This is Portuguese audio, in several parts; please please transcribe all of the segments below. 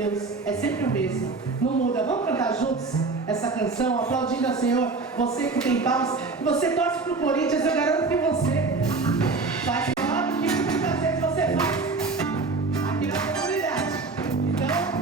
Deus é sempre o mesmo, não muda. Vamos cantar juntos essa canção, aplaudindo ao Senhor. Você que tem palmas, você torce para o Corinthians, eu garanto que você faz maior do que muitas vezes você faz aqui na comunidade. Então,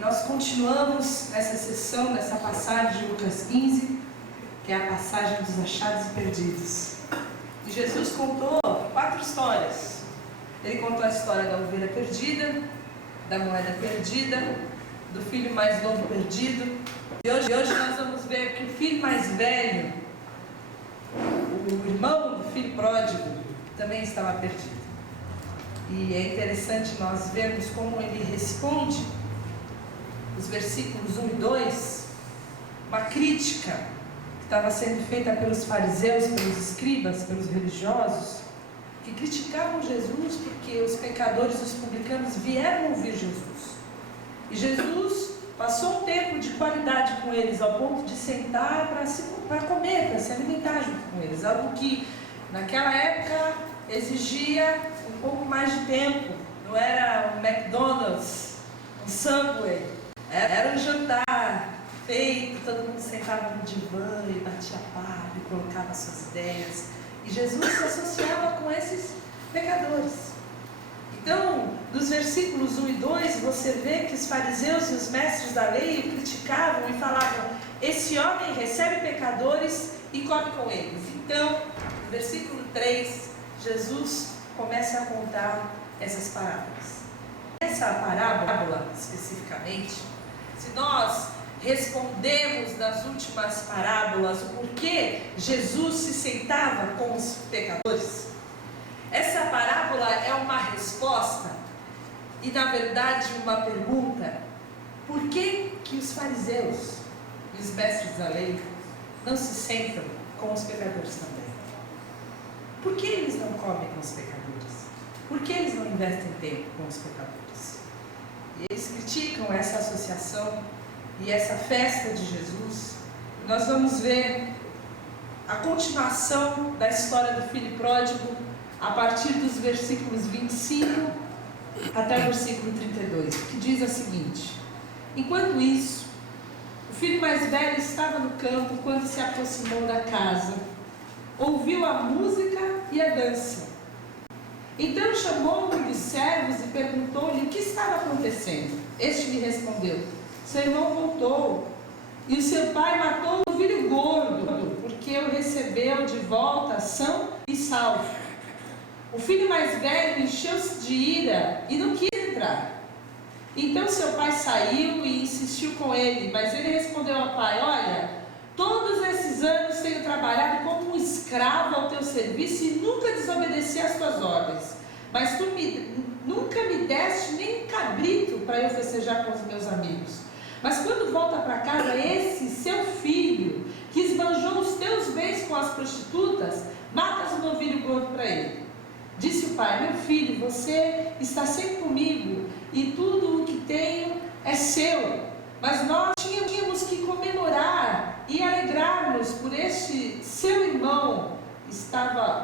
nós continuamos nessa sessão, nessa passagem de Lucas 15, que é a passagem dos achados e perdidos. E Jesus contou 4 histórias. Ele contou a história da ovelha perdida, da moeda perdida, do filho mais novo perdido. E hoje nós vamos ver que o filho mais velho, o irmão do filho pródigo, também estava perdido. E é interessante nós vermos como ele responde, os versículos 1 e 2, uma crítica que estava sendo feita pelos fariseus, pelos escribas, pelos religiosos, que criticavam Jesus porque os pecadores e os publicanos vieram ouvir Jesus. E Jesus passou um tempo de qualidade com eles, ao ponto de sentar para comer, para se alimentar junto com eles. Algo que naquela época exigia um pouco mais de tempo. Não era um McDonald's, um Subway. Era um jantar feito, todo mundo sentava no divã e batia papo e colocava suas ideias. E Jesus se associava com esses pecadores. Então, nos versículos 1 e 2, você vê que os fariseus e os mestres da lei o criticavam e falavam: esse homem recebe pecadores e come com eles. Então, no versículo 3, Jesus começa a contar essas parábolas. Essa parábola, especificamente, se nós respondemos nas últimas parábolas o porquê Jesus se sentava com os pecadores, essa parábola é uma resposta e, na verdade, uma pergunta: por que os fariseus e os mestres da lei não se sentam com os pecadores também? Por que eles não comem com os pecadores? Por que eles não investem tempo com os pecadores? E eles criticam essa associação e essa festa de Jesus. Nós vamos ver a continuação da história do filho pródigo a partir dos versículos 25 até o versículo 32, que diz a seguinte: enquanto isso, o filho mais velho estava no campo quando se aproximou da casa, ouviu a música e a dança. Então chamou um dos servos e perguntou-lhe o que estava acontecendo. Este lhe respondeu: seu irmão voltou, e o seu pai matou o novilho gordo, porque o recebeu de volta são e salvo. O filho mais velho encheu-se de ira e não quis entrar. Então seu pai saiu e insistiu com ele, mas ele respondeu ao pai: olha, todos esses anos tenho trabalhado como um escravo ao teu serviço e nunca desobedeci às tuas ordens. Mas tu nunca me deste nem um cabrito para eu festejar com os meus amigos. Mas quando volta para casa esse seu filho, que esbanjou os teus bens com as prostitutas, matas o novilho gordo para ele. Disse o pai: meu filho, você está sempre comigo e tudo o que tenho é seu. Mas nós tínhamos que comemorar e alegrar-nos por este seu irmão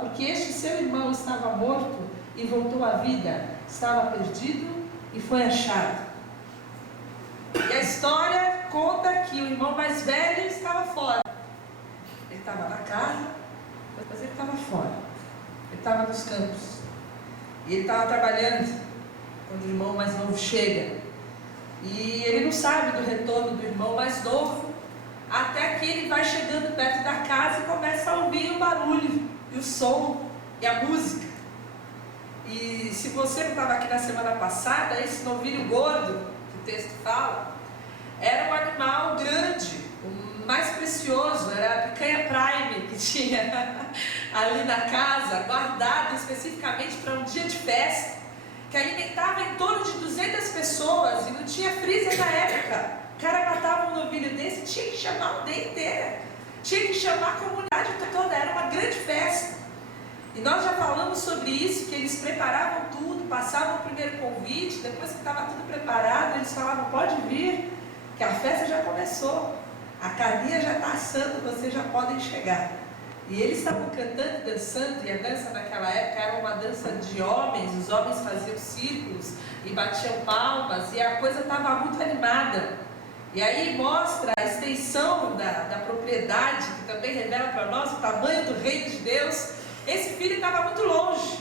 porque este seu irmão estava morto e voltou à vida, estava perdido e foi achado. E a história conta que o irmão mais velho estava fora. Ele estava na casa, mas ele estava fora. Ele estava nos campos. E ele estava trabalhando quando o irmão mais novo chega. E ele não sabe do retorno do irmão mais novo, até que ele vai chegando perto da casa e começa a ouvir o barulho, e o som, e a música. E se você não estava aqui na semana passada, esse novilho gordo, que o texto fala, era um animal grande, o mais precioso, era a picanha prime que tinha ali na casa, guardada especificamente para um dia de festa, que alimentava em torno de 200 pessoas, e não tinha freezer na época. O cara matava um novilho desse, tinha que chamar a aldeia inteira, tinha que chamar a comunidade toda, era uma grande festa. E nós já falamos sobre isso, que eles preparavam tudo, passavam o primeiro convite, depois que estava tudo preparado, eles falavam: pode vir, que a festa já começou, a carninha já está assando, vocês já podem chegar. E eles estavam cantando e dançando, e a dança naquela época era uma dança de homens, os homens faziam círculos e batiam palmas, e a coisa estava muito animada. E aí mostra a extensão da propriedade, que também revela para nós o tamanho do reino de Deus. Esse filho estava muito longe,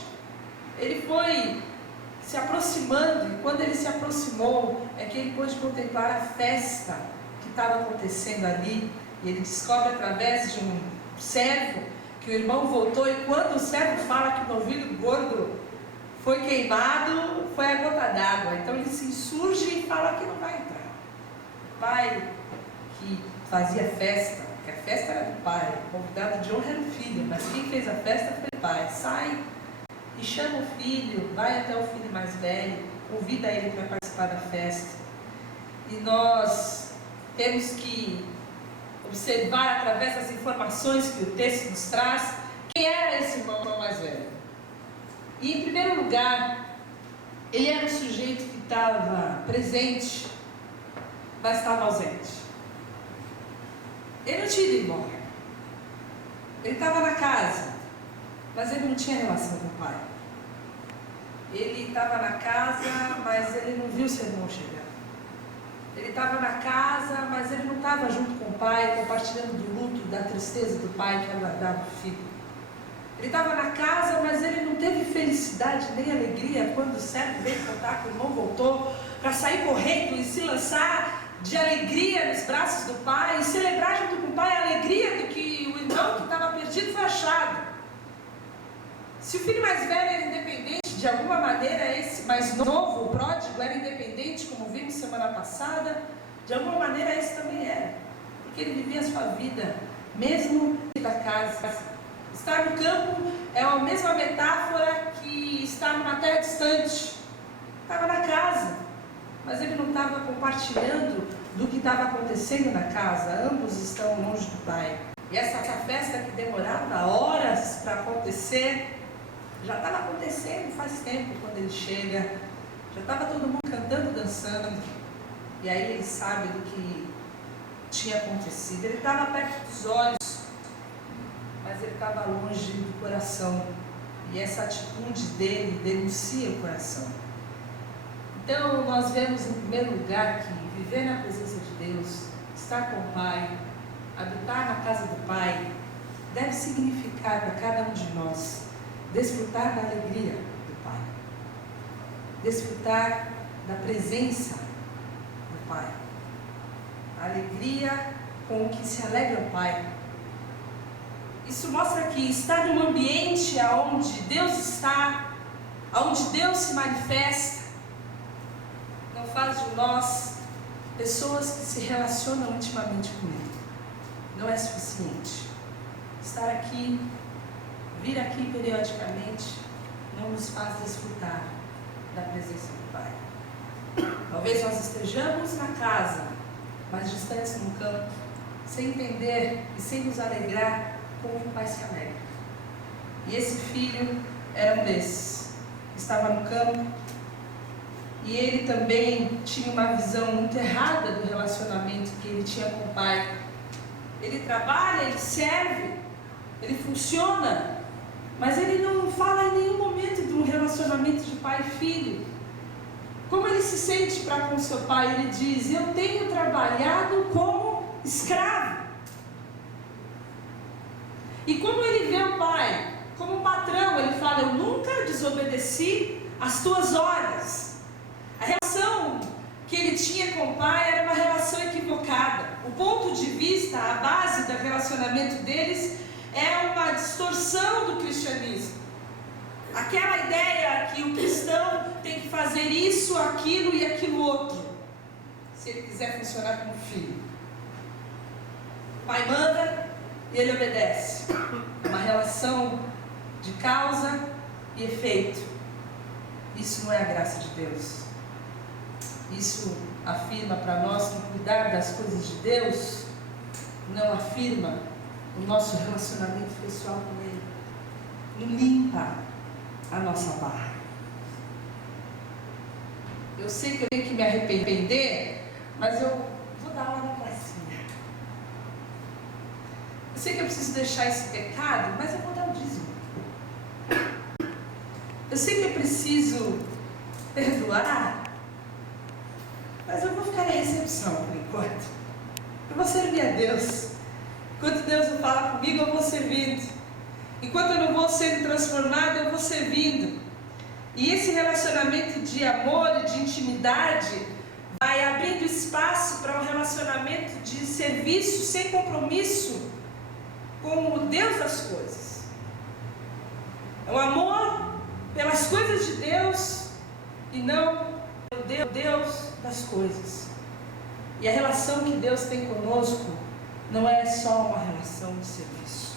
ele foi se aproximando, e quando ele se aproximou, é que ele pôde contemplar a festa que estava acontecendo ali. E ele descobre através de um servo que o irmão voltou, e quando o servo fala que o novilho gordo foi queimado, foi a gota d'água. Então ele se insurge e fala que não vai entrar. O pai que fazia festa, porque a festa era do pai, o convidado de honra era o filho, mas quem fez a festa foi o pai. Sai e chama o filho, vai até o filho mais velho, convida ele para participar da festa. E nós temos que observar através das informações que o texto nos traz, quem era esse irmão mais velho. E em primeiro lugar, ele era um sujeito que estava presente, mas estava ausente. Ele não tinha ido embora. Ele estava na casa, mas ele não tinha relação com o pai. Ele estava na casa, mas ele não viu seu irmão chegar. Ele estava na casa, mas ele não estava junto com o pai, compartilhando do luto, da tristeza do pai que aguardava o filho. Ele estava na casa, mas ele não teve felicidade nem alegria quando o certo veio contar que o irmão voltou, para sair correndo e se lançar de alegria nos braços do pai, e celebrar junto com o pai a alegria do que o irmão que estava perdido foi achado. Se o filho mais velho era independente, de alguma maneira esse mais novo, o pródigo, era independente, como vimos semana passada, de alguma maneira esse também era, porque ele vivia a sua vida, mesmo da casa. Estar no campo é a mesma metáfora que estar numa terra distante. Estava na casa, mas ele não estava compartilhando do que estava acontecendo na casa. Ambos estão longe do pai. E essa festa que demorava horas para acontecer, já estava acontecendo faz tempo quando ele chega. Já estava todo mundo cantando, dançando. E aí ele sabe do que tinha acontecido. Ele estava perto dos olhos, mas ele estava longe do coração. E essa atitude dele denuncia o coração. Então nós vemos em primeiro lugar que viver na presença de Deus, estar com o Pai, habitar na casa do Pai, deve significar para cada um de nós desfrutar da alegria do Pai, desfrutar da presença do Pai, a alegria com o que se alegra o Pai. Isso mostra que estar num ambiente onde Deus está, onde Deus se manifesta, não faz de nós pessoas que se relacionam intimamente com Ele. Não é suficiente. Estar aqui, vir aqui periodicamente, não nos faz desfrutar da presença do Pai. Talvez nós estejamos na casa, mas distantes no campo, sem entender e sem nos alegrar como o Pai se alegra. E esse filho era um desses. Estava no campo e ele também tinha uma visão muito errada do relacionamento que ele tinha com o Pai. Ele trabalha, ele serve, ele funciona, mas ele não fala em nenhum momento de um relacionamento de pai e filho. Como ele se sente para com seu pai? Ele diz: eu tenho trabalhado como escravo. E como ele vê o pai? Como patrão, ele fala: eu nunca desobedeci às tuas ordens. A relação que ele tinha com o pai era uma relação equivocada. O ponto de vista, a base do relacionamento deles é uma distorção do cristianismo. Aquela ideia que o cristão tem que fazer isso, aquilo e aquilo outro, se ele quiser funcionar como filho. O pai manda e ele obedece. Uma relação de causa e efeito. Isso não é a graça de Deus. Isso afirma para nós que cuidar das coisas de Deus não afirma o nosso relacionamento pessoal com Ele, não limpa a nossa barra. Eu sei que eu tenho que me arrepender, mas eu vou dar uma na pracinha. Eu sei que eu preciso deixar esse pecado, mas eu vou dar o dízimo. Eu sei que eu preciso perdoar, mas eu vou ficar na recepção por enquanto. Eu vou servir a Deus. Enquanto Deus não fala comigo, eu vou servindo. Enquanto eu não vou sendo transformado, eu vou servindo. E esse relacionamento de amor e de intimidade vai abrindo espaço para um relacionamento de serviço sem compromisso com o Deus das coisas. É um amor pelas coisas de Deus e não pelo Deus das coisas. E a relação que Deus tem conosco não é só uma relação de serviço.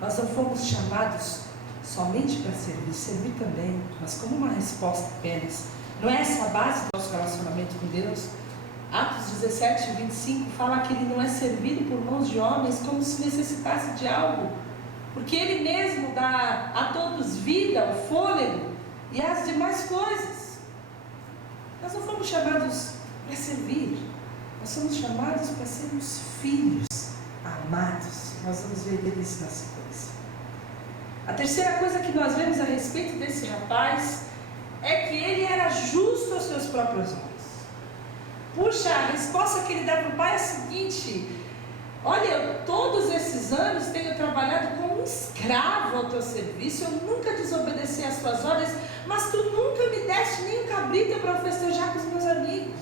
Nós não fomos chamados somente para servir também, mas como uma resposta apenas. Não é essa a base do nosso relacionamento com Deus? Atos 17, 25 fala que Ele não é servido por mãos de homens como se necessitasse de algo, porque Ele mesmo dá a todos vida, o fôlego e as demais coisas. Nós não fomos chamados para servir, nós somos chamados para sermos filhos amados. Nós vamos ver isso na sequência. A terceira coisa que nós vemos a respeito desse rapaz é que ele era justo aos seus próprios olhos. Puxa, a resposta que ele dá para o pai é a seguinte: olha, eu todos esses anos tenho trabalhado como um escravo ao teu serviço, eu nunca desobedeci às tuas ordens, mas tu nunca me deste nem um cabrito para festejar com os meus amigos.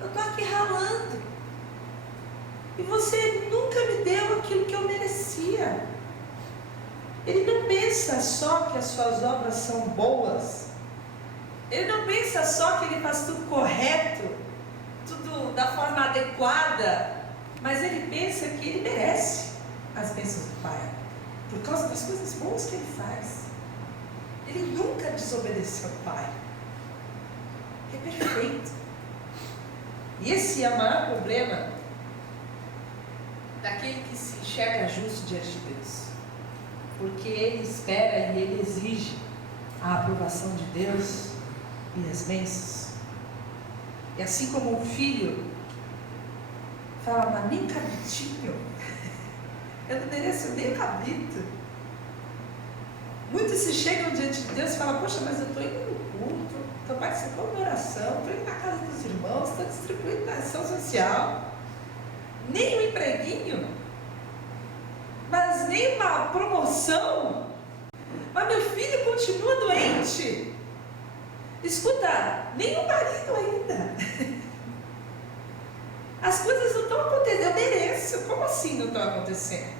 Eu estou aqui ralando, e você nunca me deu aquilo que eu merecia. Ele não pensa só que as suas obras são boas, ele não pensa só que ele faz tudo correto, tudo da forma adequada, mas ele pensa que ele merece as bênçãos do Pai, por causa das coisas boas que ele faz. Ele nunca desobedeceu ao Pai, é perfeito. E esse é o maior problema daquele que se enxerga justo diante de Deus, porque ele espera e ele exige a aprovação de Deus e as bênçãos. E assim como o filho fala, mas nem cabritinho, eu não mereço nem cabrito. Muitos se chegam diante de Deus e falam, poxa, mas eu estou indo no culto, estou participando da oração, estou indo na casa dos irmãos, estou distribuindo na ação social, nem um empreguinho, mas nem uma promoção, mas meu filho continua doente. Escuta, nem o marido ainda. As coisas não estão acontecendo, eu mereço. Como assim não estão acontecendo?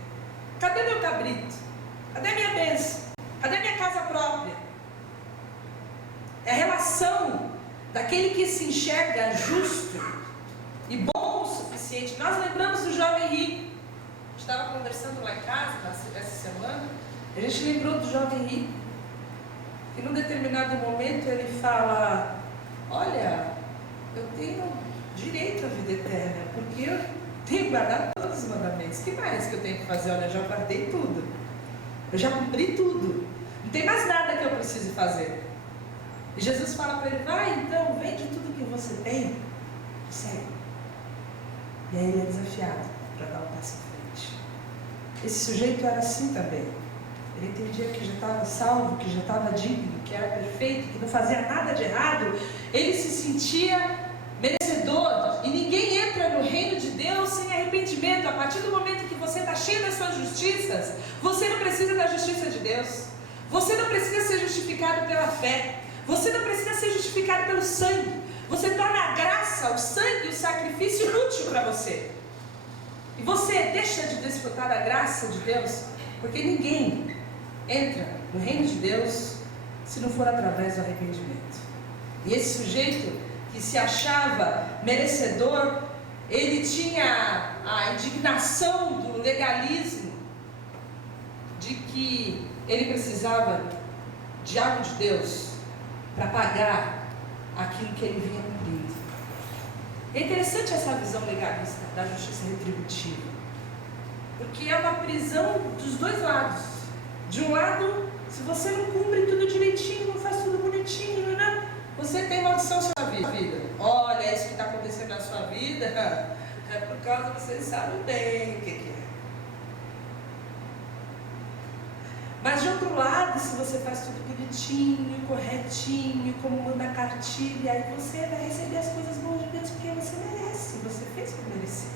Cadê meu cabrito? Cadê minha bênção? Cadê minha casa própria? É a relação daquele que se enxerga justo e bom o suficiente. Nós lembramos do jovem rico. A gente estava conversando lá em casa essa semana. A gente lembrou do jovem rico. E num determinado momento ele fala, olha, eu tenho direito à vida eterna, porque eu tenho guardado todos os mandamentos. O que mais que eu tenho que fazer? Olha, eu já guardei tudo, eu já cumpri tudo, não tem mais nada que eu precise fazer. E Jesus fala para ele, vai então, vende tudo que você tem, segue. E aí ele é desafiado para dar um passo em frente. Esse sujeito era assim também. Ele entendia que já estava salvo, que já estava digno, que era perfeito, que não fazia nada de errado. Ele se sentia merecedor. E ninguém entra no reino de Deus sem arrependimento. A partir do momento que você está cheio das suas justiças, você não precisa da justiça de Deus. Você não precisa ser justificado pela fé. Você não precisa ser justificado pelo sangue. Você torna a graça, o sangue, o sacrifício inútil para você. E você deixa de desfrutar da graça de Deus, porque ninguém entra no reino de Deus se não for através do arrependimento. E esse sujeito que se achava merecedor, ele tinha a indignação do legalismo, de que ele precisava de algo de Deus para pagar aquilo que ele vinha cumprindo. É interessante essa visão legalista da justiça retributiva, porque é uma prisão dos dois lados. De um lado, se você não cumpre tudo direitinho, não faz tudo bonitinho, né? Você tem maldição na sua vida. Olha, isso que está acontecendo na sua vida é por causa que vocês sabem bem o que é. Mas de outro lado, se você faz tudo bonitinho, corretinho, como manda a cartilha, aí você vai receber as coisas boas de Deus porque você merece, você fez por merecer.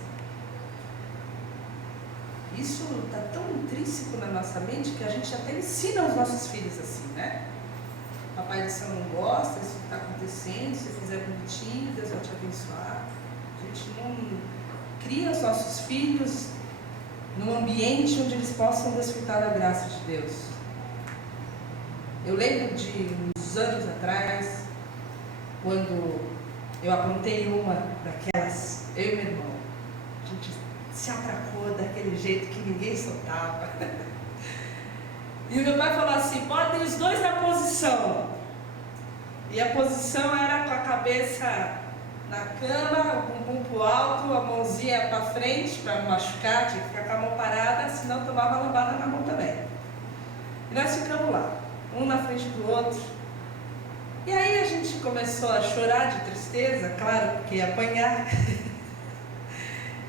Isso está tão intrínseco na nossa mente que a gente até ensina aos nossos filhos assim, né? Papai do céu não gosta, isso está acontecendo, se você fizer bonitinho, Deus vai te abençoar. A gente não cria os nossos filhos num ambiente onde eles possam desfrutar da graça de Deus. Eu lembro de uns anos atrás, quando eu aprontei uma daquelas, eu e meu irmão, a gente se atracou daquele jeito que ninguém soltava. E o meu pai falou assim: botem os dois na posição. E a posição era com a cabeça na cama, o bumbum pro alto, a mãozinha para frente, para não machucar, tinha que ficar com a mão parada, senão tomava lambada na mão também. E nós ficamos lá, um na frente do outro. E aí a gente começou a chorar de tristeza, claro, porque ia apanhar.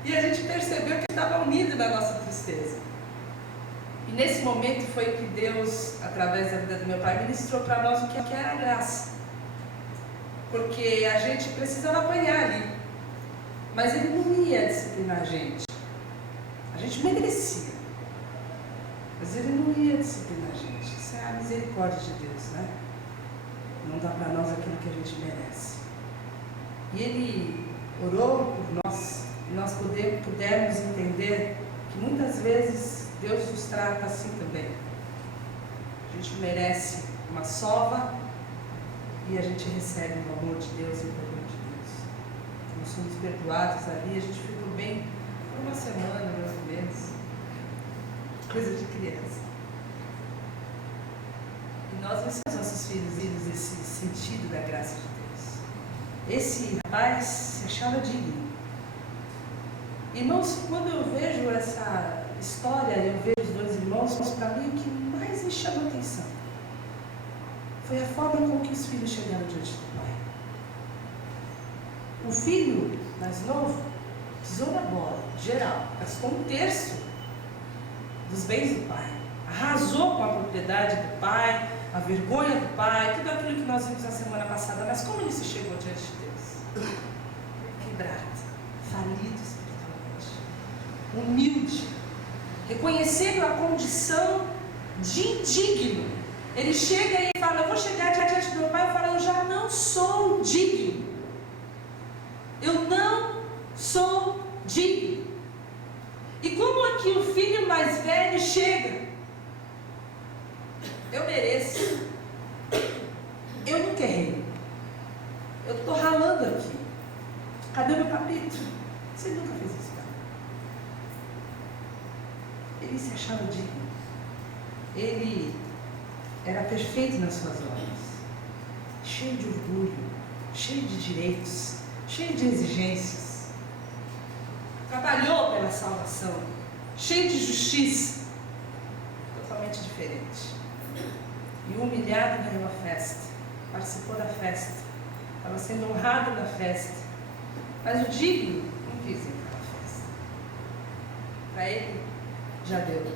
E a gente percebeu que estava unido na nossa tristeza. E nesse momento foi que Deus, através da vida do meu pai, ministrou para nós o que era a graça. Porque a gente precisava apanhar ali. Mas Ele não ia disciplinar a gente. A gente merecia. Mas Ele não ia disciplinar a gente. Isso é a misericórdia de Deus, né? Não dá para nós aquilo que a gente merece. E Ele orou por nós. E nós pudermos entender que muitas vezes Deus nos trata assim também. A gente merece uma sova e a gente recebe o amor de Deus e o perdão de Deus. Nós somos perdoados ali, a gente ficou bem por uma semana, mais ou menos. Coisa de criança. E nós ensinamos nossos filhos esse sentido da graça de Deus. Esse rapaz se achava digno. Irmãos, quando eu vejo essa história, eu vejo os dois irmãos, para mim o que mais me chama a atenção foi a forma como que os filhos chegaram diante do pai. O filho mais novo pisou na bola, geral, gastou 1/3 dos bens do pai, arrasou com a propriedade do pai, a vergonha do pai, tudo aquilo que nós vimos na semana passada. Mas como ele se chegou diante de Deus? Quebrado, falido espiritualmente, humilde, reconhecendo a condição de indigno. Ele chega e fala: eu vou chegar diante do meu pai e falar: eu já não sou digno. Eu não sou digno. E como aqui o filho mais velho chega: eu mereço. Eu nunca errei. Eu estou ralando aqui. Cadê o meu capítulo? Você nunca fez isso, cara. Ele se achava digno. Ele era perfeito nas suas obras, cheio de orgulho, cheio de direitos, cheio de exigências. Trabalhou pela salvação, cheio de justiça, totalmente diferente. E o humilhado ganhou a festa, participou da festa, estava sendo honrado na festa. Mas o digno não quis ir para a festa. Para ele, já deu.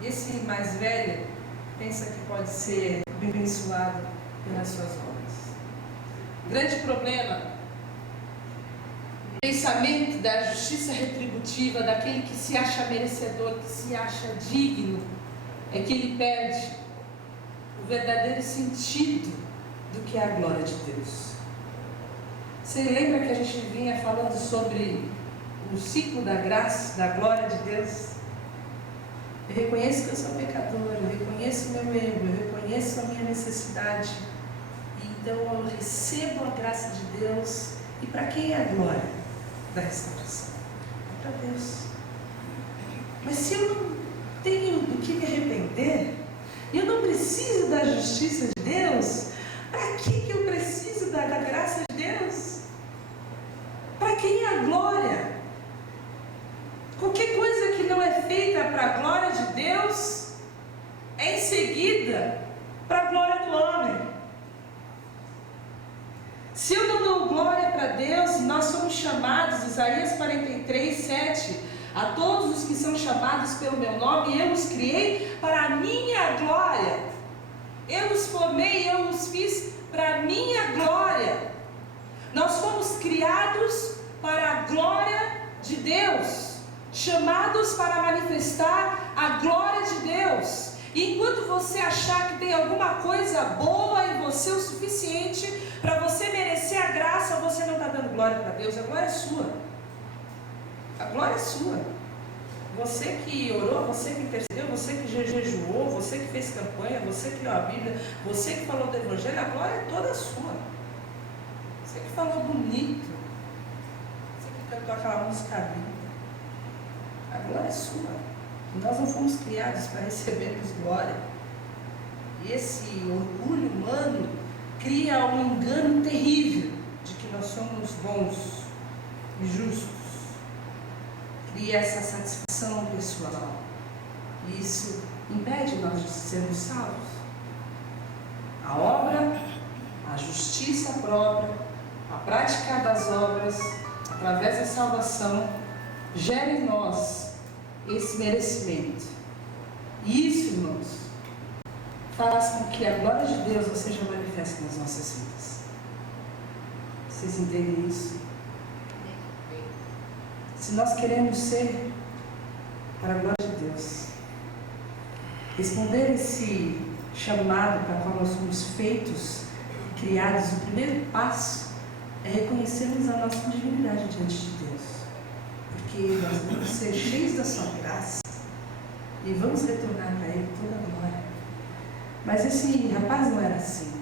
E esse mais velho pensa que pode ser abençoado pelas suas obras. O grande problema, o pensamento da justiça retributiva, daquele que se acha merecedor, que se acha digno, é que ele perde o verdadeiro sentido do que é a glória de Deus. Você lembra que a gente vinha falando sobre o ciclo da graça, da glória de Deus? Eu reconheço que eu sou pecador, eu reconheço o meu erro, eu reconheço a minha necessidade. Então eu recebo a graça de Deus. E para quem é a glória da restauração? É para Deus. Mas se eu não tenho do que me arrepender, e eu não preciso da justiça de Deus, para que eu preciso da graça de Deus? Para quem é a glória? Qualquer coisa que não é feita para a glória de Deus é em seguida para a glória do homem. Se eu não dou glória para Deus, nós somos chamados, Isaías 43, 7, a todos os que são chamados pelo meu nome, eu os criei para a minha glória. Eu os formei, eu os fiz para a minha glória. Nós fomos criados para a glória de Deus, chamados para manifestar a glória de Deus. E enquanto você achar que tem alguma coisa boa em você o suficiente para você merecer a graça, você não está dando glória para Deus. A glória é sua. A glória é sua. Você que orou, você que intercedeu, você que jejuou, você que fez campanha, você que leu a Bíblia, você que falou do Evangelho, a glória é toda sua. Você que falou bonito, você que cantou aquela música linda, a glória é sua. Nós não fomos criados para recebermos glória. E esse orgulho humano cria um engano terrível de que nós somos bons e justos. Cria essa satisfação pessoal. E isso impede nós de sermos salvos. A obra, a justiça própria, a prática das obras, através da salvação, gera em nós esse merecimento. E isso, irmãos, faz com que a glória de Deus não seja manifesta nas nossas vidas. Vocês entendem isso? Se nós queremos ser para a glória de Deus, responder esse chamado para qual nós somos feitos, criados, o primeiro passo é reconhecermos a nossa divindade diante de Deus. Porque nós vamos ser cheios da sua graça e vamos retornar para Ele toda a glória. Mas esse rapaz não era assim.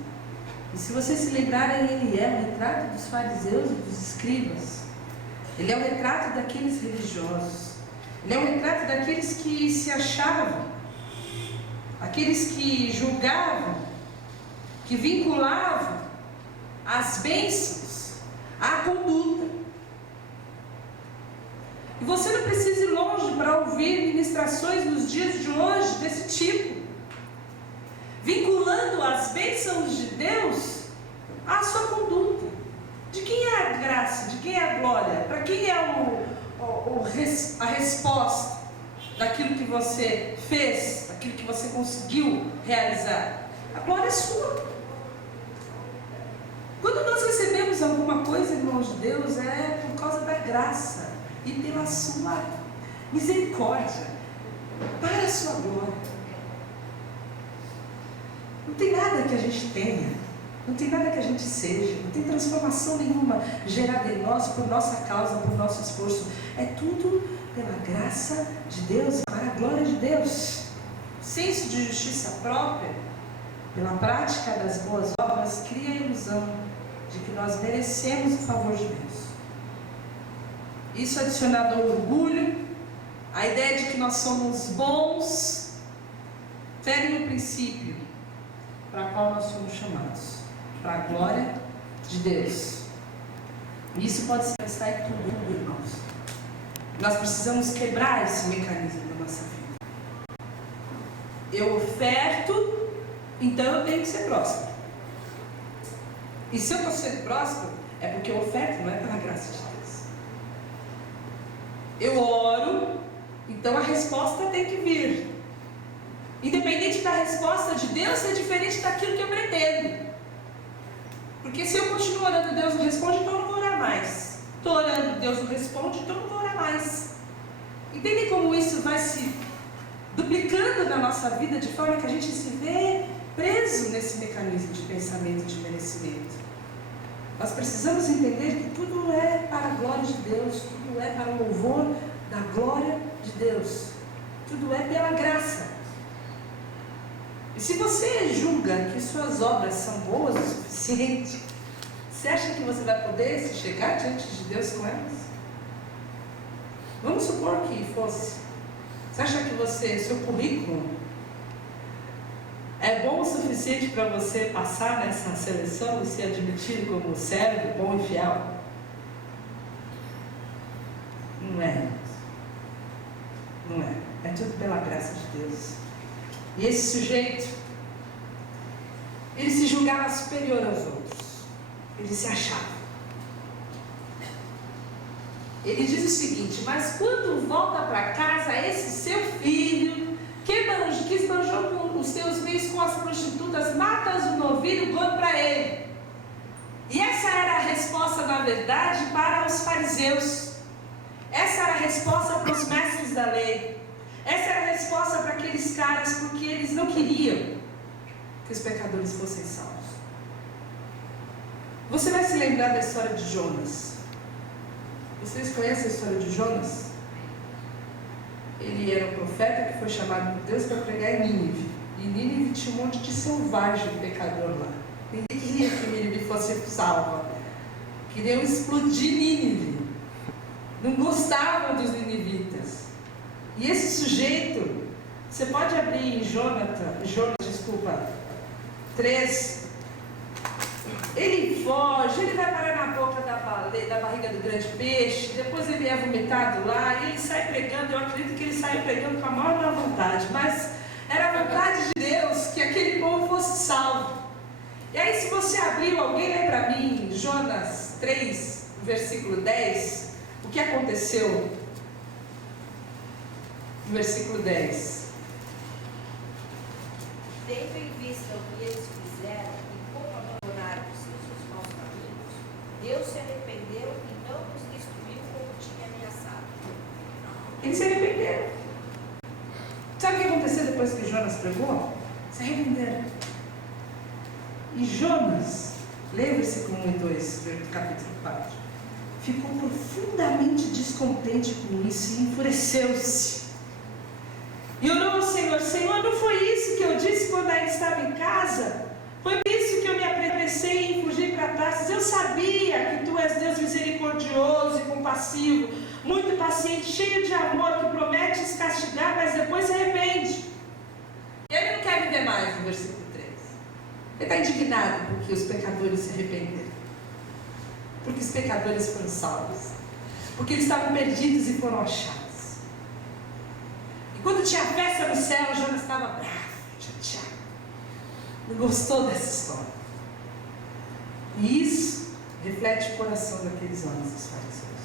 E se vocês se lembrarem, ele é o retrato dos fariseus e dos escribas. Ele é o retrato daqueles religiosos. Ele é o retrato daqueles que se achavam, aqueles que julgavam, que vinculavam as bênçãos à conduta. E você não precisa ir longe para ouvir ministrações nos dias de hoje desse tipo, vinculando as bênçãos de Deus à sua conduta. De quem é a graça? De quem é a glória? Para quem é a resposta daquilo que você fez, daquilo que você conseguiu realizar? A glória é sua. Quando nós recebemos alguma coisa, irmãos de Deus, é por causa da graça e pela sua misericórdia, para a sua glória. Não tem nada que a gente tenha, não tem nada que a gente seja, não tem transformação nenhuma gerada em nós por nossa causa, por nosso esforço. É tudo pela graça de Deus, para a glória de Deus. O senso de justiça própria, pela prática das boas obras, cria a ilusão de que nós merecemos o favor de Deus. Isso adicionado ao orgulho, a ideia de que nós somos bons, fere no princípio para a qual nós somos chamados, para a glória de Deus. Isso pode se manifestar em tudo, irmãos. Nós precisamos quebrar esse mecanismo na nossa vida. Eu oferto, então eu tenho que ser próspero. E se eu estou sendo próspero, é porque eu oferto, não é pela graça de Deus. Eu oro, então a resposta tem que vir. Independente da resposta de Deus, é diferente daquilo que eu pretendo. Porque se eu continuo orando, Deus não responde, então eu não vou orar mais. Estou orando, Deus não responde, então eu não vou orar mais. Entendem como isso vai se duplicando na nossa vida, de forma que a gente se vê preso nesse mecanismo de pensamento de merecimento. Nós precisamos entender que tudo é para a glória de Deus, tudo é para o louvor da glória de Deus, tudo é pela graça. E se você julga que suas obras são boas o suficiente, você acha que você vai poder se chegar diante de Deus com elas? Vamos supor que fosse. Você acha que seu currículo é bom o suficiente para você passar nessa seleção e ser admitido como servo, bom e fiel? Não é. Não é. É tudo pela graça de Deus. E esse sujeito, ele se julgava superior aos outros. Ele se achava. Ele diz o seguinte: mas quando volta para casa, esse seu filho, que esbanjou com os seus bens com as prostitutas, mata o novilho e come para ele. E essa era a resposta, na verdade, para os fariseus. Essa era a resposta para os mestres da lei. Essa era a resposta para aqueles caras, porque eles não queriam que os pecadores fossem salvos. Você vai se lembrar da história de Jonas. Vocês conhecem a história de Jonas? Ele era um profeta que foi chamado por Deus para pregar em Nínive. E Nínive tinha um monte de selvagem pecador lá. Ninguém queria que Nínive fosse salva. Queriam explodir Nínive. Não gostavam dos ninivitas. E esse sujeito, você pode abrir em Jonas, 3. Ele foge, ele vai parar na boca da barriga do grande peixe, depois ele é vomitado lá, e ele sai pregando. Eu acredito que ele saiu pregando com a maior má vontade, mas era a vontade de Deus que aquele povo fosse salvo. E aí, se você abriu, alguém lê para mim, Jonas 3, versículo 10, o que aconteceu? No versículo 10. Tendo em vista o que eles fizeram e como abandonaram os seus maus caminhos, Deus se arrependeu e não os destruiu como tinha ameaçado. Eles se arrependeram. Sabe o que aconteceu depois que Jonas pregou? Se arrependeram. E Jonas, lê o versículo 1 e 2 do capítulo 4, ficou profundamente descontente com isso e enfureceu-se. E orou ao Senhor: Senhor, não foi isso que eu disse quando ainda estava em casa? Foi por isso que eu me apressei em fugir para Tarsis. Eu sabia que tu és Deus misericordioso e compassivo, muito paciente, cheio de amor, que prometes castigar, mas depois se arrepende. E ele não quer viver mais, no versículo 3. Ele está indignado porque os pecadores se arrependeram, porque os pecadores foram salvos, porque eles estavam perdidos e foram achados. E quando tinha festa no céu, Jonas estava bravo, chateado, não gostou dessa história. E isso reflete o coração daqueles homens, dos fariseus.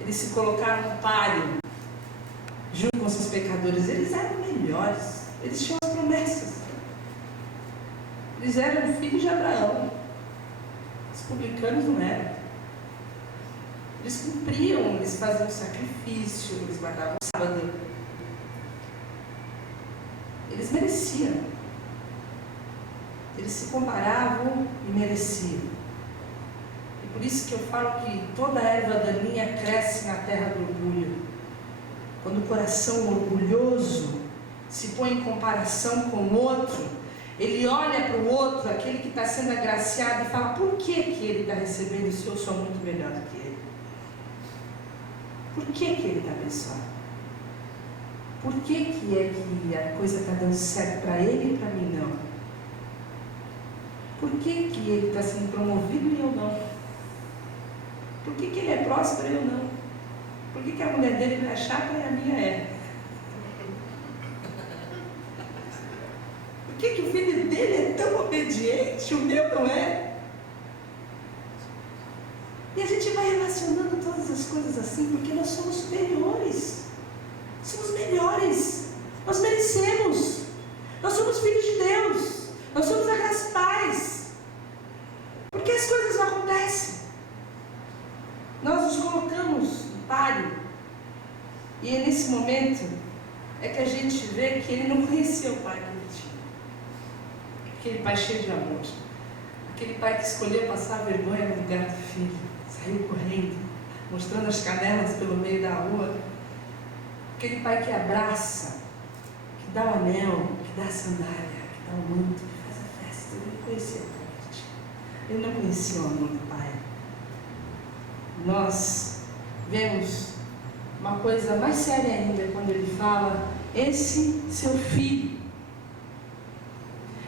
Eles se colocaram no páreo junto com os pecadores. Eles eram melhores, eles tinham as promessas, eles eram filhos de Abraão. Os publicanos não eram. Eles cumpriam, eles faziam sacrifício, eles guardavam o sábado. Eles mereciam. Eles se comparavam e mereciam. E por isso que eu falo que toda erva daninha cresce na terra do orgulho. Quando o coração orgulhoso se põe em comparação com o outro, ele olha para o outro, aquele que está sendo agraciado, e fala: por que ele está recebendo se eu sou muito melhor do que ele? Por que ele está abençoado? Por que a coisa está dando certo para ele e para mim não? Por que ele está sendo promovido e eu não? Por que ele é próspero e eu não? Por que a mulher dele não é chata e a minha é? Por que o filho dele é tão obediente e o meu não é? E a gente vai relacionando todas as coisas assim, porque nós somos superiores, somos melhores, nós merecemos, nós somos filhos de Deus, nós somos a graça e paz. Porque as coisas não acontecem. Nós nos colocamos no páreo, e é nesse momento é que a gente vê que ele não conhecia o pai que ele tinha. Aquele pai cheio de amor, aquele pai que escolheu passar vergonha no lugar do filho, saiu correndo, mostrando as canelas pelo meio da rua. Aquele pai que abraça, que dá o anel, que dá a sandália, que dá o manto, que faz a festa. Ele não conhecia o pai que tinha. Ele não conhecia o amor do pai. Nós vemos uma coisa mais séria ainda quando ele fala: esse seu filho.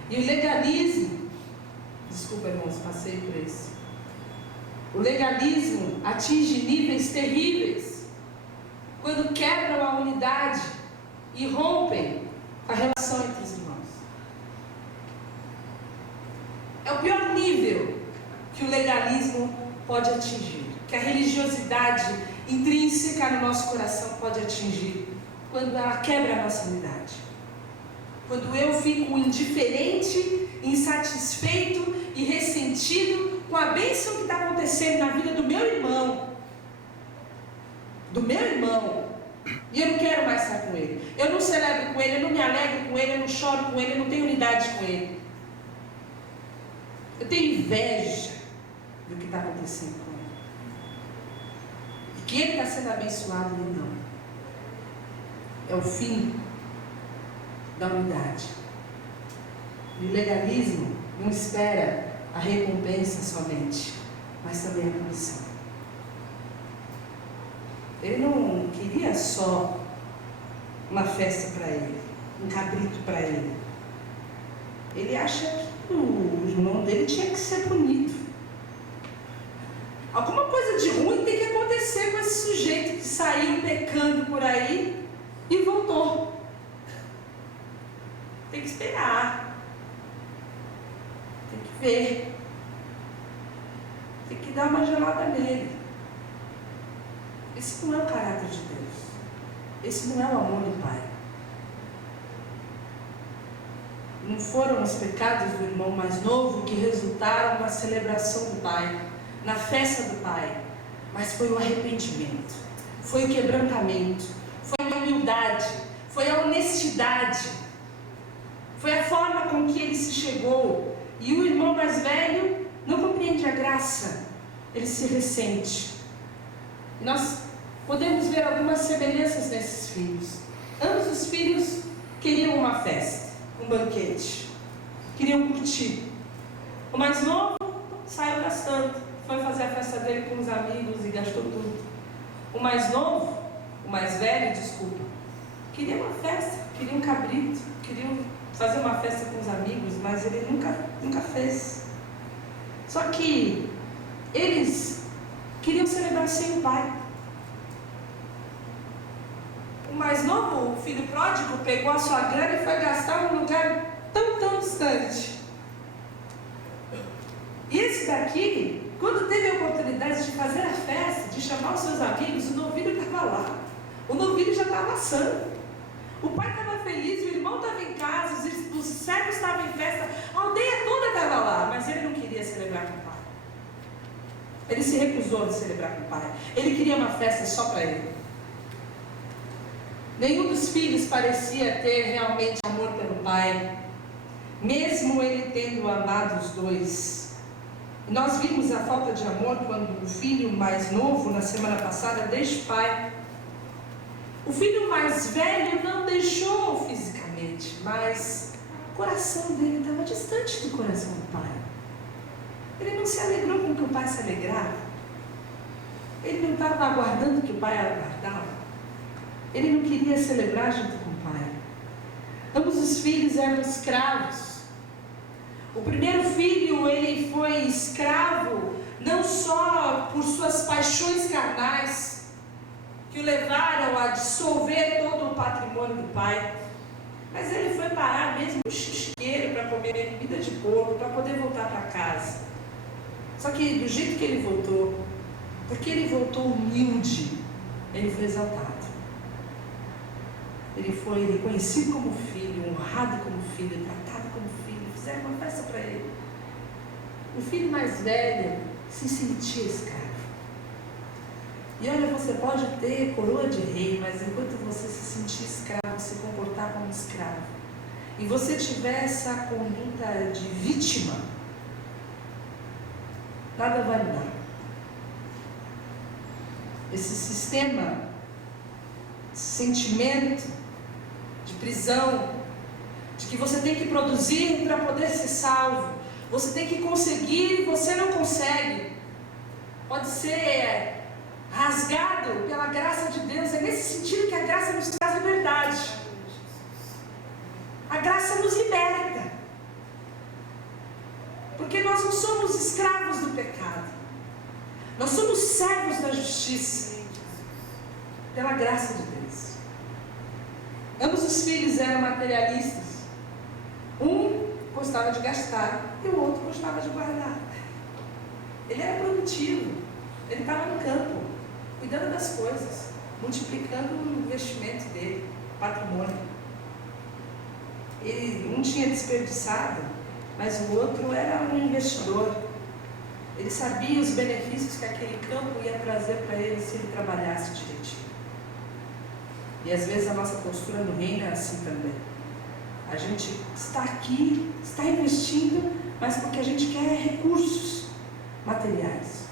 E o legalismo, desculpa irmãos, passei por isso. O legalismo atinge níveis terríveis quando quebram a unidade e rompem a relação entre os irmãos. É o pior nível que o legalismo pode atingir, que a religiosidade intrínseca no nosso coração pode atingir, quando ela quebra a nossa unidade. Quando eu fico indiferente, insatisfeito e ressentido com a bênção que está acontecendo na vida do meu irmão, e eu não quero mais estar com ele, eu não celebro com ele, eu não me alegro com ele, eu não choro com ele, eu não tenho unidade com ele, eu tenho inveja do que está acontecendo com ele, de que ele está sendo abençoado e eu não. é o fim da unidade. O legalismo não espera a recompensa somente, mas também a punição. Ele não queria só uma festa para ele, um cabrito para ele. Ele acha que o irmão dele tinha que ser punido. Alguma coisa de ruim tem que acontecer com esse sujeito que saiu pecando por aí e voltou. Tem que esperar. Tem que ver. Tem que dar uma gelada nele. Esse não é o caráter de Deus. Esse não é o amor do Pai. Não foram os pecados do irmão mais novo que resultaram na celebração do Pai, na festa do Pai, mas foi o arrependimento, foi o quebrantamento, foi a humildade, foi a honestidade, foi a forma com que ele se chegou. E o irmão mais velho não compreende a graça, ele se ressente. Nós podemos ver algumas semelhanças nesses filhos. Ambos os filhos queriam uma festa, um banquete, queriam curtir. O mais novo saiu gastando, foi fazer a festa dele com os amigos e gastou tudo. O mais novo, o mais velho, desculpa, queria uma festa, queria um cabrito, queria fazer uma festa com os amigos, mas ele nunca fez. Só que eles queriam celebrar sem o pai. O mais novo, o filho pródigo, pegou a sua grana e foi gastar num lugar tão distante. E esse daqui, quando teve a oportunidade de fazer a festa, de chamar os seus amigos, o novilho estava lá. O novilho já estava assando. O pai estava feliz, o irmão estava em casa, os servos estavam em festa, a aldeia toda estava lá, mas ele não queria celebrar com o pai. Ele se recusou de celebrar com o pai. Ele queria uma festa só para ele. Nenhum dos filhos parecia ter realmente amor pelo pai, mesmo ele tendo amado os dois. Nós vimos a falta de amor quando o filho mais novo, na semana passada, deixa o pai. O filho mais velho não deixou fisicamente, mas o coração dele estava distante do coração do pai. Ele não se alegrou com que o pai se alegrava. Ele não estava aguardando que o pai aguardava. Ele não queria celebrar junto com o pai. Ambos os filhos eram escravos. O primeiro filho, ele foi escravo não só por suas paixões carnais, que o levaram a dissolver todo o patrimônio do pai, mas ele foi parar mesmo no chiqueiro para comer comida de porco, para poder voltar para casa. Só que do jeito que ele voltou, porque ele voltou humilde, ele foi exaltado. Ele foi reconhecido como filho, honrado como filho, tratado como filho, fizeram uma festa para ele. O filho mais velho se sentia escravo. E olha, você pode ter coroa de rei, mas enquanto você se sentir escravo, se comportar como escravo, e você tiver essa conduta de vítima, nada vai mudar. Esse sistema, sentimento de prisão, de que você tem que produzir para poder ser salvo, você tem que conseguir e você não consegue, pode ser rasgado pela graça de Deus. É nesse sentido que a graça nos traz liberdade. A graça nos liberta, porque nós não somos escravos do pecado, nós somos servos da justiça, pela graça de Deus. Ambos os filhos eram materialistas. Um gostava de gastar e o outro gostava de guardar. Ele era produtivo, ele estava no campo, cuidando das coisas, multiplicando o investimento dele, o patrimônio. Um tinha desperdiçado, mas o outro era um investidor. Ele sabia os benefícios que aquele campo ia trazer para ele se ele trabalhasse direitinho. E às vezes a nossa postura no reino é assim também. A gente está aqui, está investindo, mas porque a gente quer recursos materiais.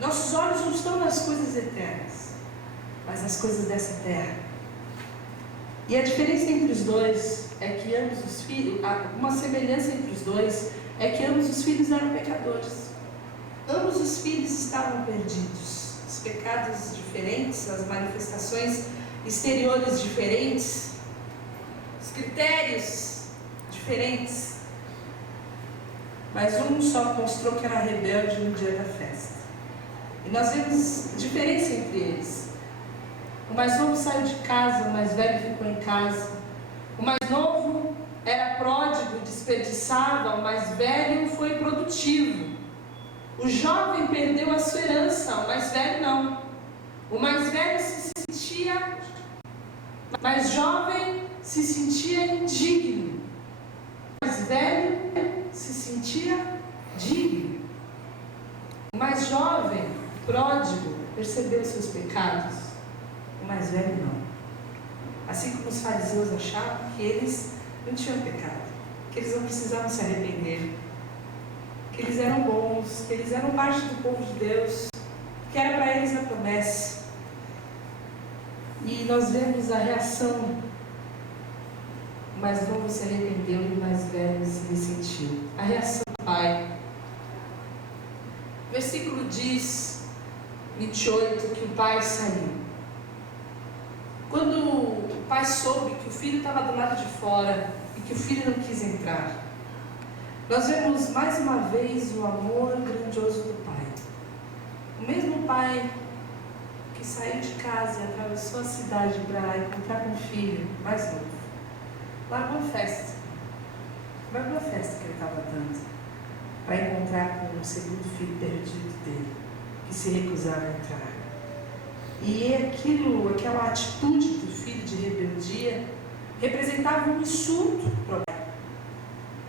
Nossos olhos não estão nas coisas eternas, mas nas coisas dessa terra. E a diferença entre os dois é que ambos os filhos, uma semelhança entre os dois é que ambos os filhos eram pecadores. Ambos os filhos estavam perdidos. Os pecados diferentes, as manifestações exteriores diferentes, os critérios diferentes. Mas um só mostrou que era rebelde no dia da festa. E nós vemos diferença entre eles. O mais novo saiu de casa, o mais velho ficou em casa. O mais novo era pródigo, desperdiçava, o mais velho foi produtivo. O jovem perdeu a sua herança, o mais velho não. O mais velho se sentia, mais jovem se sentia indigno. O mais velho se sentia digno. O mais jovem, pródigo, percebeu seus pecados. O mais velho não. Assim como os fariseus achavam que eles não tinham pecado, que eles não precisavam se arrepender, que eles eram bons, que eles eram parte do povo de Deus, que era para eles a promessa. E nós vemos a reação. O mais novo se arrependeu e o mais velho se ressentiu. A reação do pai. O versículo diz, 28, que o pai saiu. Quando o pai soube que o filho estava do lado de fora e que o filho não quis entrar, nós vemos mais uma vez o amor grandioso do pai. O mesmo pai que saiu de casa e atravessou a cidade para encontrar com o filho mais novo, largou a festa que ele estava dando, para encontrar com o segundo filho perdido dele, que se recusava a entrar. E aquela atitude do filho de rebeldia representava um insulto para o pai.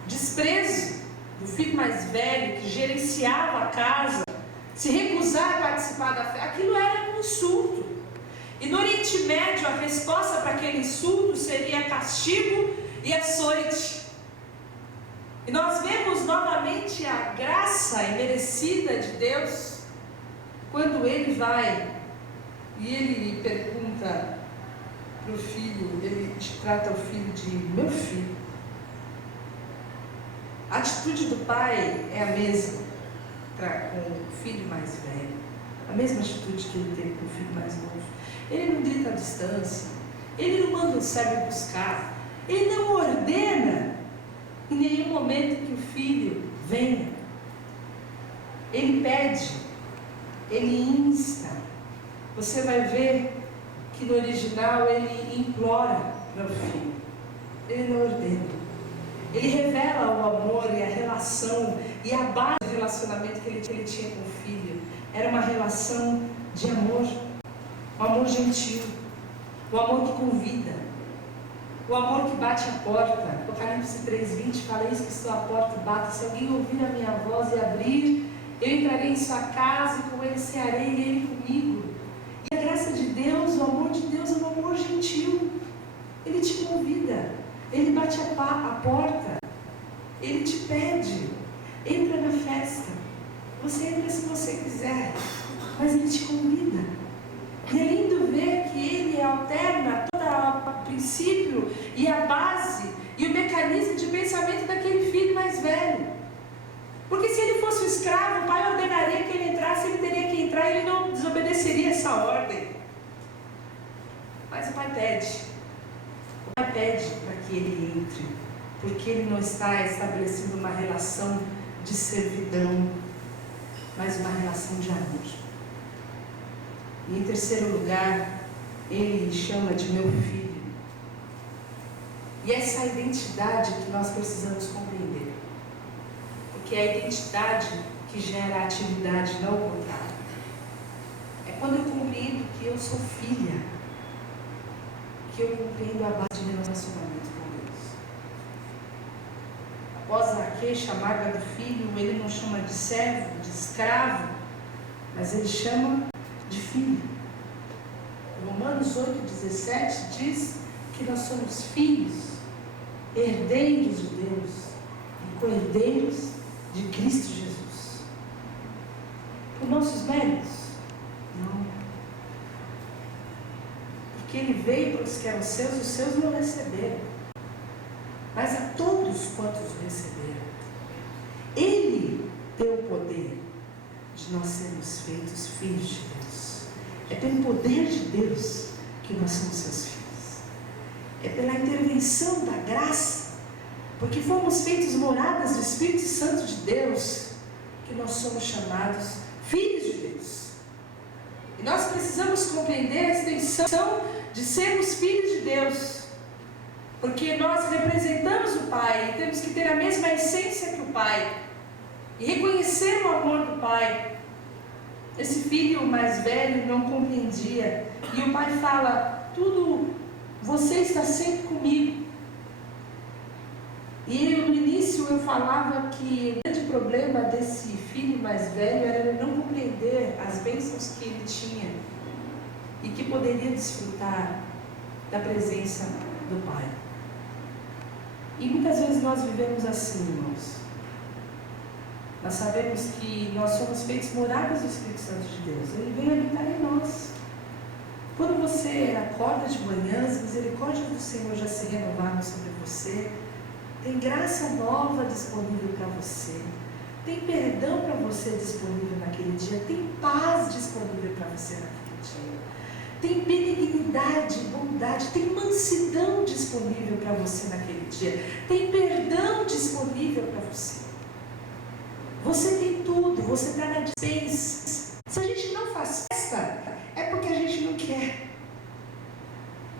Desprezo do filho mais velho que gerenciava a casa, se recusar a participar da festa, aquilo era um insulto. E no Oriente Médio a resposta para aquele insulto seria castigo e açoite. E nós vemos novamente a graça imerecida de Deus quando ele vai e ele pergunta para o filho, ele trata o filho de meu filho. A atitude do pai é a mesma com o filho mais velho, a mesma atitude que ele teve com o filho mais novo. Ele não grita à distância, ele não manda o servo buscar, ele não ordena em nenhum momento que o filho venha. Ele pede, ele insta. Você vai ver que no original ele implora para o filho, ele não ordena. Ele revela o amor e a relação e a base do relacionamento que ele tinha com o filho. Era uma relação de amor, um amor gentil, um amor que convida, o amor que bate a porta. Apocalipse 3:20 fala: eis que estou à porta e bato, se alguém ouvir a minha voz e abrir, eu entrarei em sua casa e com ele cearei e ele comigo. E a graça de Deus, o amor de Deus é um amor gentil. Ele te convida, ele bate a porta, ele te pede, entra na festa. Você entra se você quiser, mas ele te convida. E é lindo ver que ele alterna todo o princípio e a base e o mecanismo de pensamento daquele filho mais velho. Porque se ele fosse um escravo, o pai ordenaria que ele entrasse, ele teria que entrar e ele não desobedeceria essa ordem. Mas o pai pede. O pai pede para que ele entre, porque ele não está estabelecendo uma relação de servidão, mas uma relação de amor. E em terceiro lugar, ele chama de meu filho. E essa é a identidade que nós precisamos compreender. Porque é a identidade que gera a atividade, não o contrário. É quando eu compreendo que eu sou filha, que eu compreendo a base de relacionamento com Deus. Após a queixa amarga do filho, ele não chama de servo, de escravo, mas ele chama de filho. Romanos 8,17 diz que nós somos filhos, herdeiros de Deus e co-herdeiros de Cristo Jesus. Por nossos méritos? Não. que ele veio para os que eram seus, os seus não receberam. Mas a todos quantos o receberam, ele deu o poder de nós sermos feitos filhos de Deus. É pelo poder de Deus que nós somos seus filhos. É pela intervenção da graça, porque fomos feitos moradas do Espírito Santo de Deus, que nós somos chamados filhos de Deus. E nós precisamos compreender a extensão de sermos filhos de Deus, porque nós representamos o Pai e temos que ter a mesma essência que o Pai e reconhecer o amor do Pai. Esse filho mais velho não compreendia, e o pai fala: tudo, você está sempre comigo. E no início eu falava que o grande problema desse filho mais velho era ele não compreender as bênçãos que ele tinha e que poderia desfrutar da presença do Pai. E muitas vezes nós vivemos assim, irmãos. Nós sabemos que nós somos feitos moradas do Espírito Santo de Deus. Ele vem habitar em nós. Quando você acorda de manhã, as misericórdias do Senhor já se renovaram sobre você. Tem graça nova disponível para você. Tem perdão para você disponível naquele dia. Tem paz disponível para você naquele dia. Tem benignidade, bondade, tem mansidão disponível para você naquele dia. Tem perdão disponível para você. Você tem tudo, você está na dispensa. Se a gente não faz festa, é porque a gente não quer.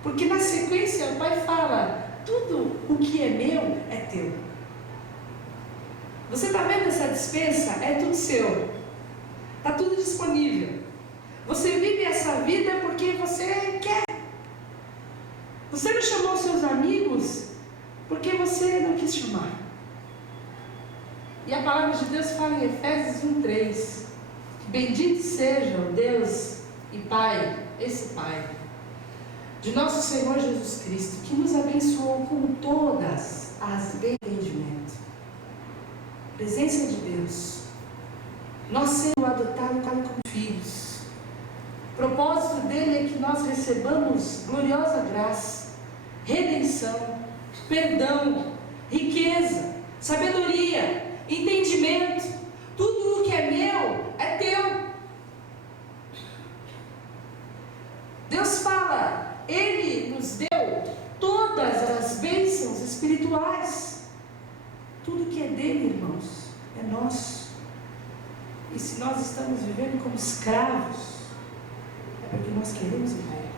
Porque na sequência o Pai fala: tudo o que é meu é teu. Você está vendo essa dispensa? É tudo seu. Está tudo disponível. Você vive essa vida porque você quer. Você não chamou seus amigos porque você não quis chamar. E a palavra de Deus fala em Efésios 1:3, que bendito seja o Deus e Pai, esse Pai, de nosso Senhor Jesus Cristo, que nos abençoou com todas as bem-entendimento. Presença de Deus, nós sendo adotados como filhos. O propósito dele é que nós recebamos gloriosa graça, redenção, perdão, riqueza, sabedoria, entendimento. Tudo o que é meu é teu. Deus fala, Ele nos deu todas as bênçãos espirituais. Tudo que é dele, irmãos, é nosso. E se nós estamos vivendo como escravos, é porque nós queremos viver.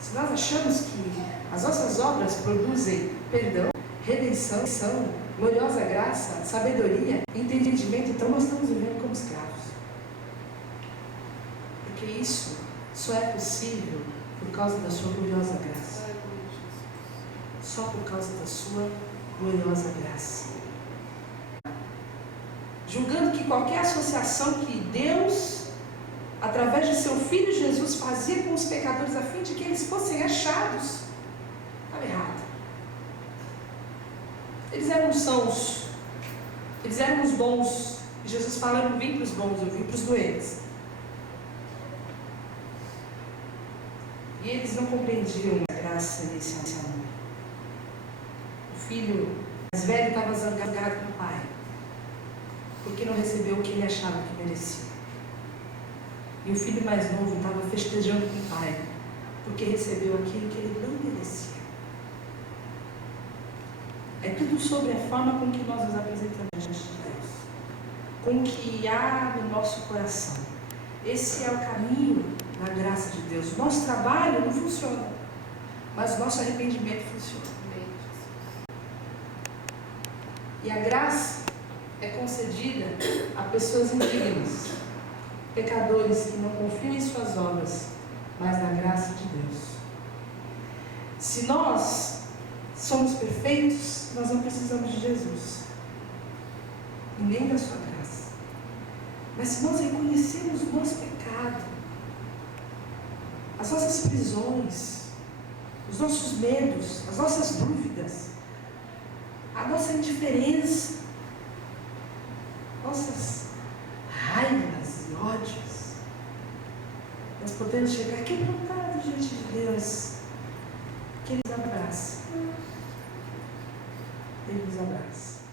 Se nós achamos que as nossas obras produzem perdão, redenção, gloriosa graça, sabedoria, entendimento, então nós estamos vivendo como escravos. Porque isso só é possível por causa da sua gloriosa graça. Só por causa da sua gloriosa graça. Julgando que qualquer associação que Deus, através de seu Filho Jesus, fazia com os pecadores a fim de que eles fossem achados, estava errado. Eles eram sãos, eles eram os bons. E Jesus fala: eu não vim para os bons, eu vim para os doentes. E eles não compreendiam a graça inicial. O filho mais velho estava zangado com o pai, porque não recebeu o que ele achava que merecia. E o filho mais novo estava festejando com o pai, porque recebeu aquilo que ele não merecia. É tudo sobre a forma com que nós nos apresentamos diante de Deus, com o que há no nosso coração. Esse é o caminho da graça de Deus. O nosso trabalho não funciona, mas o nosso arrependimento funciona. E a graça é concedida a pessoas indignas, pecadores que não confiam em suas obras, mas na graça de Deus. Se nós somos perfeitos, nós não precisamos de Jesus e nem da sua graça. Mas se nós reconhecermos o nosso pecado, as nossas prisões, os nossos medos, as nossas dúvidas, a nossa indiferença, nossas raivas e ódios, nós podemos chegar quebrantados diante de Deus, que Ele nos abraça. Ele nos abraça.